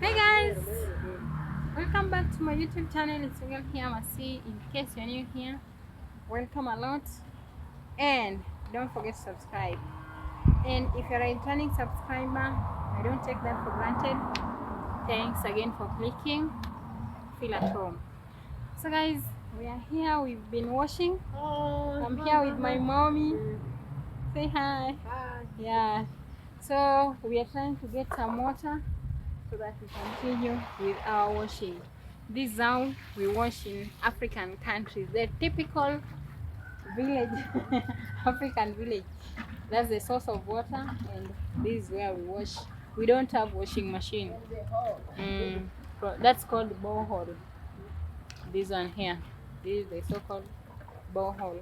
Hey guys, welcome back to my YouTube channel. It's Ungel here, Masi. In case you're new here, welcome a lot, and don't forget to subscribe. And if you're a returning subscriber, I don't take that for granted. Thanks again for clicking. Feel at home. So guys, we are here. We've been washing. I'm here with my mommy. Say hi. Hi. Yeah. So we are trying to get some water so that we continue with our washing. This is how we wash in African countries. The typical village, African village. That's the source of water, and this is where we wash. We don't have washing machine. That's called borehole. This one here. This is the so-called borehole.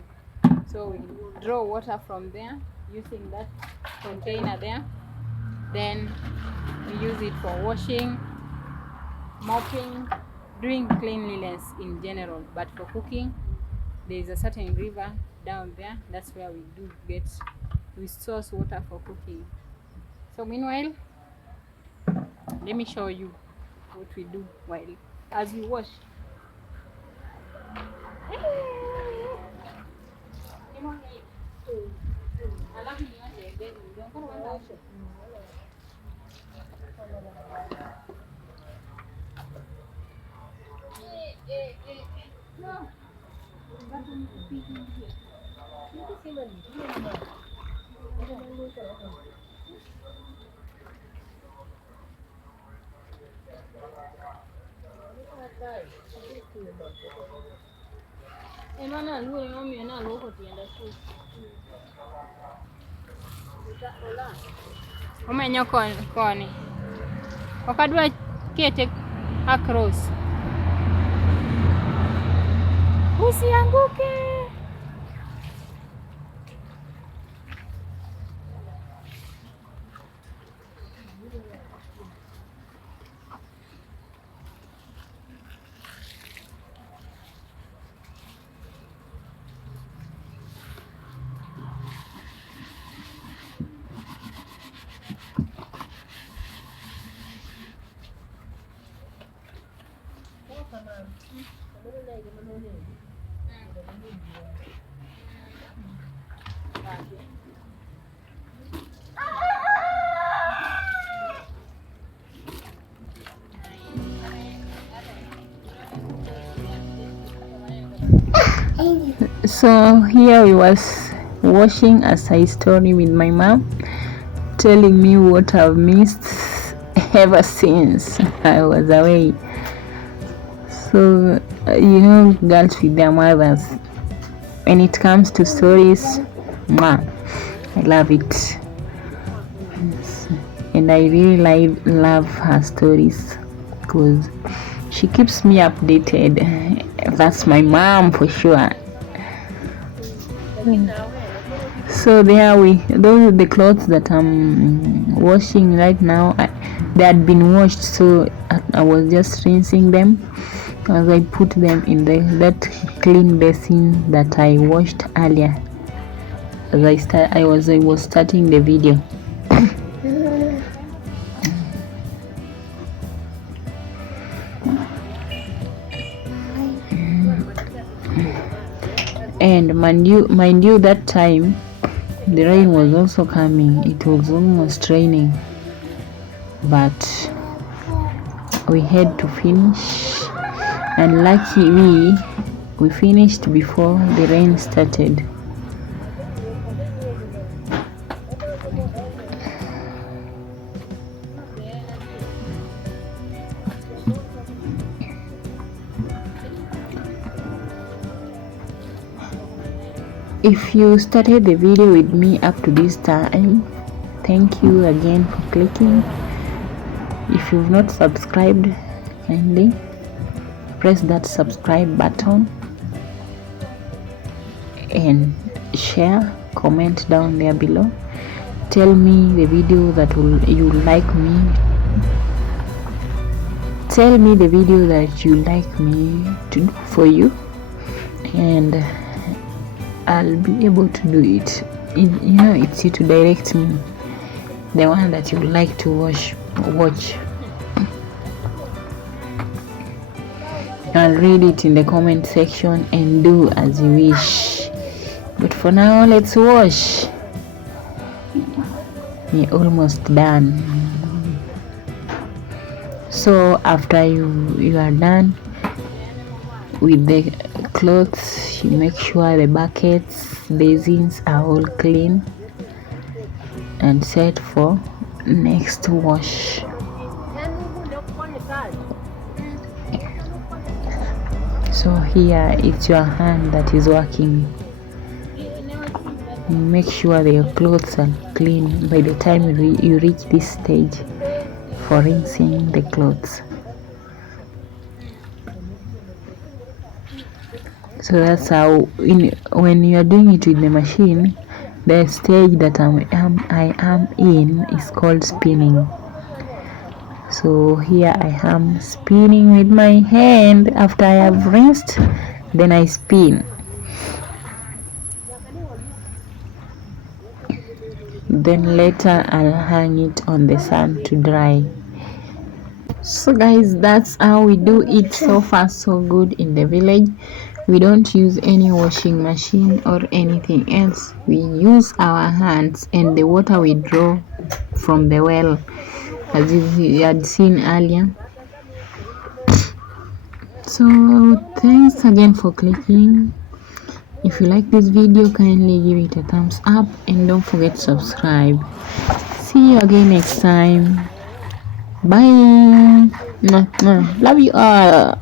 So we draw water from there using that container there. Then we use it for washing, mopping, doing cleanliness in general. But for cooking, there is a certain river down there. That's where we source water for cooking. So meanwhile, let me show you what we do while as we wash. No. Umenyo koni okadwa kete across, usianguke. So here we was washing a side story with my mom, telling me what I've missed ever since I was away. So girls with their mothers, when it comes to stories, I love it, and I really love her stories because she keeps me updated. That's my mom for sure. So those are the clothes that I'm washing right now. They had been washed, so I was just rinsing them as I put them in that clean basin that I washed earlier as I was starting the video. And mind you, that time the rain was also coming. It was almost raining, but we had to finish, and lucky we finished before the rain started. If you started the video with me up to this time, thank you again for clicking. If you've not subscribed, kindly press that subscribe button and share, comment down there below. Tell me the video that you like me. Tell me the video that you like me to do for you, and I'll be able to do it. It's you to direct me, the one that you like to watch. I'll read it in the comment section and do as you wish. But for now, let's wash. We're almost done. So after you are done with the clothes, you make sure the buckets, basins are all clean and set for next wash. So here it's your hand that is working. You make sure that your clothes are clean by the time you reach this stage for rinsing the clothes. So that's how when you are doing it with the machine, the stage that I am in is called spinning. So here I am spinning with my hand. After I have rinsed, then I spin. Then later I'll hang it on the sun to dry. So guys, that's how we do it. So far so good in the village. We don't use any washing machine or anything else. We use our hands and the water we draw from the well, as you had seen earlier. So thanks again for clicking. If you like this video, kindly give it a thumbs up and don't forget to subscribe. See you again next time. Bye. Love you all.